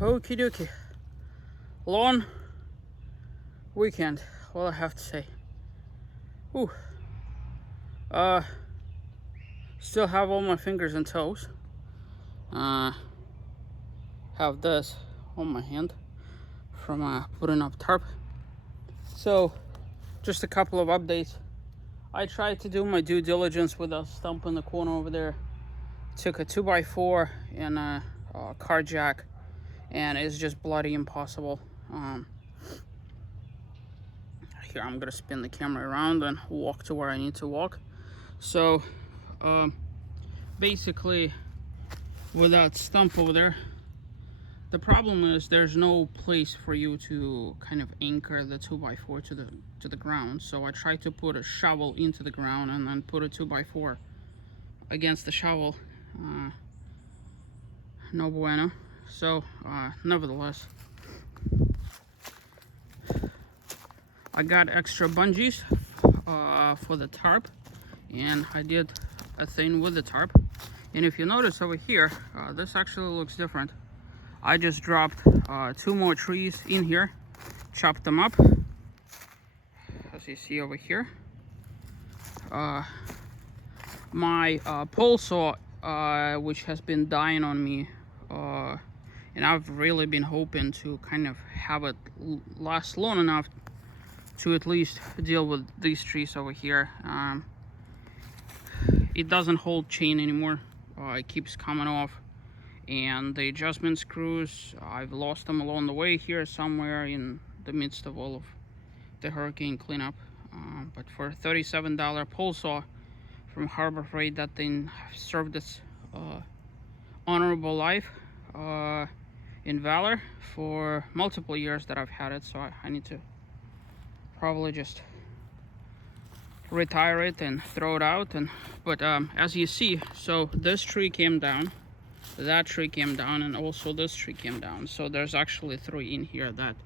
Okie dokie. Long weekend, all I have to say. Ooh. Still have all my fingers and toes. Have this on my hand from putting up tarp. So, just a couple of updates. I tried to do my due diligence with a stump in the corner over there. Took a 2x4 and a car jack, and it's just bloody impossible. Here, I'm gonna spin the camera around and walk to where I need to walk. So, basically, with that stump over there, the problem is there's no place for you to kind of anchor the 2x4 to the ground. So I tried to put a shovel into the ground and then put a 2x4 against the shovel. No bueno. So, nevertheless, I got extra bungees for the tarp, and I did a thing with the tarp. And if you notice over here, this actually looks different. I just dropped 2 more trees in here, chopped them up, as you see over here. My pole saw, which has been dying on me, and I've really been hoping to kind of have it last long enough to at least deal with these trees over here. It doesn't hold chain anymore. It keeps coming off, and the adjustment screws, I've lost them along the way here somewhere in the midst of all of the hurricane cleanup. But for a $37 pole saw from Harbor Freight, that thing served its honorable life in Valor for multiple years that I've had it. So I need to probably just retire it and throw it out. But as you see, so this tree came down, that tree came down, and also this tree came down. So there's actually 3 in here that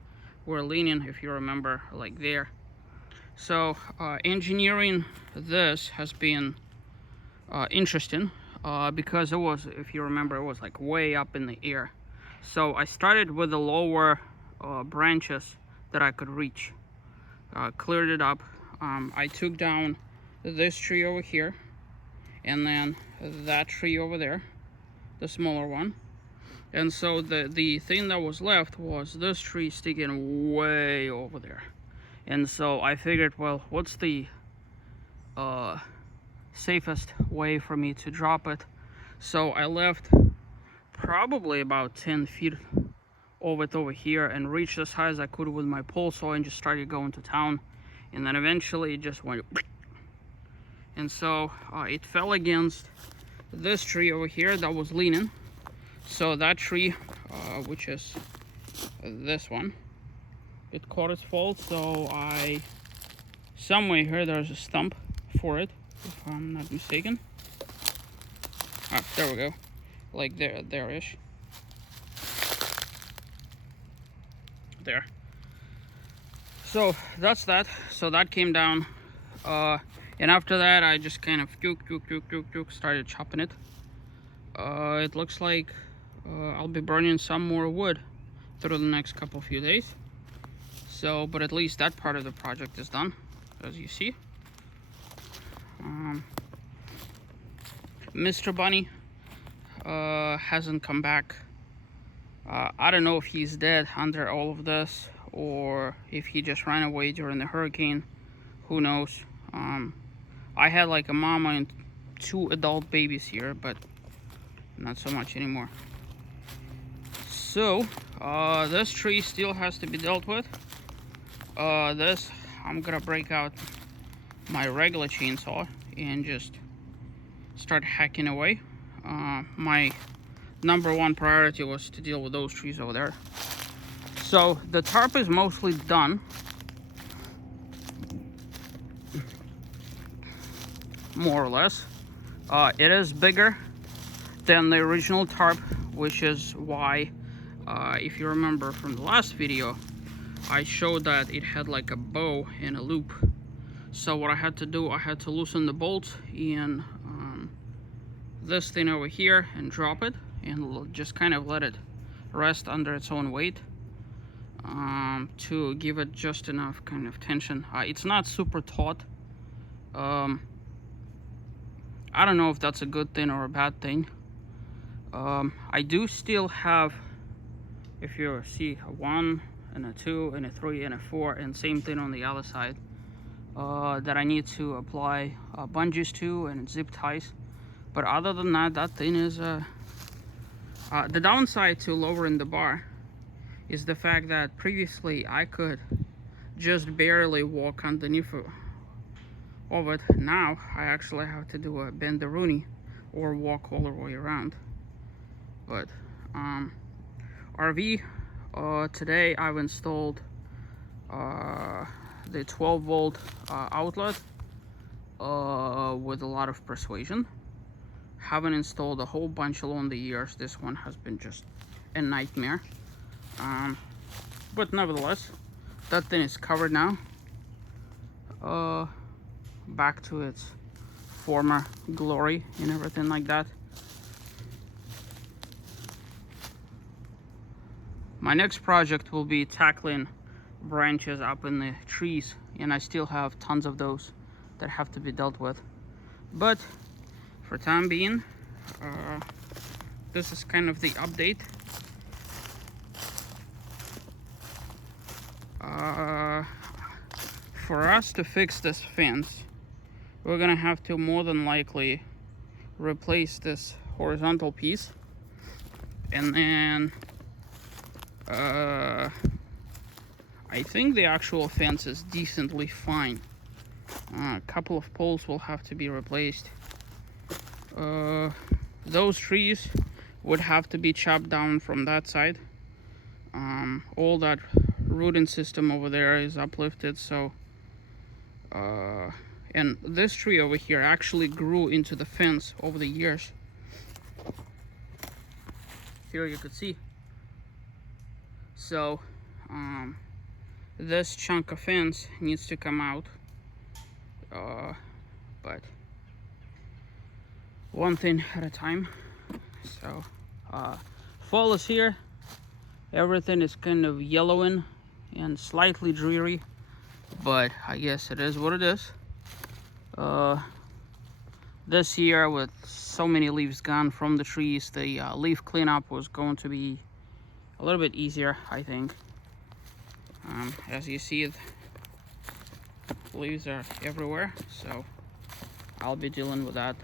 were leaning, if you remember, like there. So engineering this has been interesting, because it was, if you remember, it was like way up in the air. So I started with the lower branches that I could reach, cleared it up. I took down this tree over here, and then that tree over there, the smaller one. And so the thing that was left was this tree sticking way over there. And so I figured, well, what's the safest way for me to drop it? So I left probably about 10 feet of it over here and reached as high as I could with my pole saw and just started going to town. And then eventually it just went, and so it fell against this tree over here that was leaning. So that tree, which is this one, it caught its fall. So somewhere here there's a stump for it, if I'm not mistaken. There we go, like there-ish. There. So that's that. So that came down, and after that I just kind of started chopping it. It looks like I'll be burning some more wood through the next few days. So, but at least that part of the project is done, as you see. Mr. Bunny hasn't come back. I don't know if he's dead under all of this, or if he just ran away during the hurricane. Who knows? I had like a mama and 2 adult babies here, but not so much anymore. So this tree still has to be dealt with. This, I'm gonna break out my regular chainsaw and just start hacking away. My #1 priority was to deal with those trees over there. So the tarp is mostly done. More or less. It is bigger than the original tarp, which is why, if you remember from the last video, I showed that it had like a bow and a loop. So what I had to do, I had to loosen the bolts in this thing over here and drop it, and just kind of let it rest under its own weight, to give it just enough kind of tension. It's not super taut. I don't know if that's a good thing or a bad thing. I do still have, if you see, a 1 and a 2 and a 3 and a 4, and same thing on the other side, that I need to apply bungees to and zip ties. But other than that, that thing is the downside to lowering the bar is the fact that previously I could just barely walk underneath of it. Now I actually have to do a bend-a-rooney or walk all the way around. But RV, today I've installed the 12-volt outlet with a lot of persuasion. Haven't installed a whole bunch along the years. This one has been just a nightmare. But nevertheless, that thing is covered now. Back to its former glory and everything like that. My next project will be tackling branches up in the trees, and I still have tons of those that have to be dealt with. But for time being, this is kind of the update. For us to fix this fence, we're gonna have to more than likely replace this horizontal piece, and then I think the actual fence is decently fine. A couple of poles will have to be replaced. Those trees would have to be chopped down from that side. All that rooting system over there is uplifted, so and this tree over here actually grew into the fence over the years. Here you could see. So this chunk of fence needs to come out, but one thing at a time. So fall is here. Everything is kind of yellowing and slightly dreary, but I guess it is what it is. This year, with so many leaves gone from the trees, the leaf cleanup was going to be a little bit easier, I think. As you see, the leaves are everywhere, so I'll be dealing with that.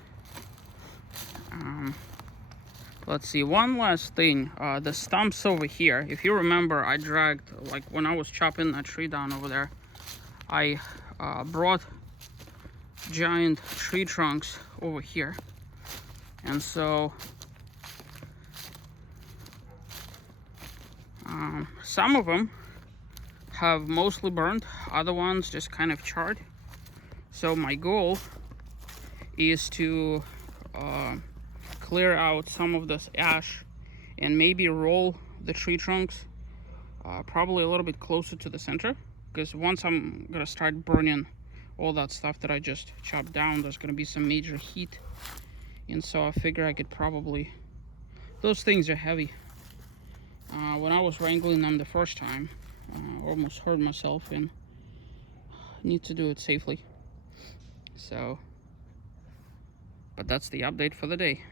Let's see, one last thing. The stumps over here, if you remember, I dragged, like when I was chopping that tree down over there, I brought giant tree trunks over here, and so some of them have mostly burned, other ones just kind of charred. So my goal is to clear out some of this ash and maybe roll the tree trunks probably a little bit closer to the center, because once I'm gonna start burning all that stuff that I just chopped down, there's gonna be some major heat, and so I figure I could probably, those things are heavy. When I was wrangling them the first time, I almost hurt myself, and need to do it safely. So, but that's the update for the day.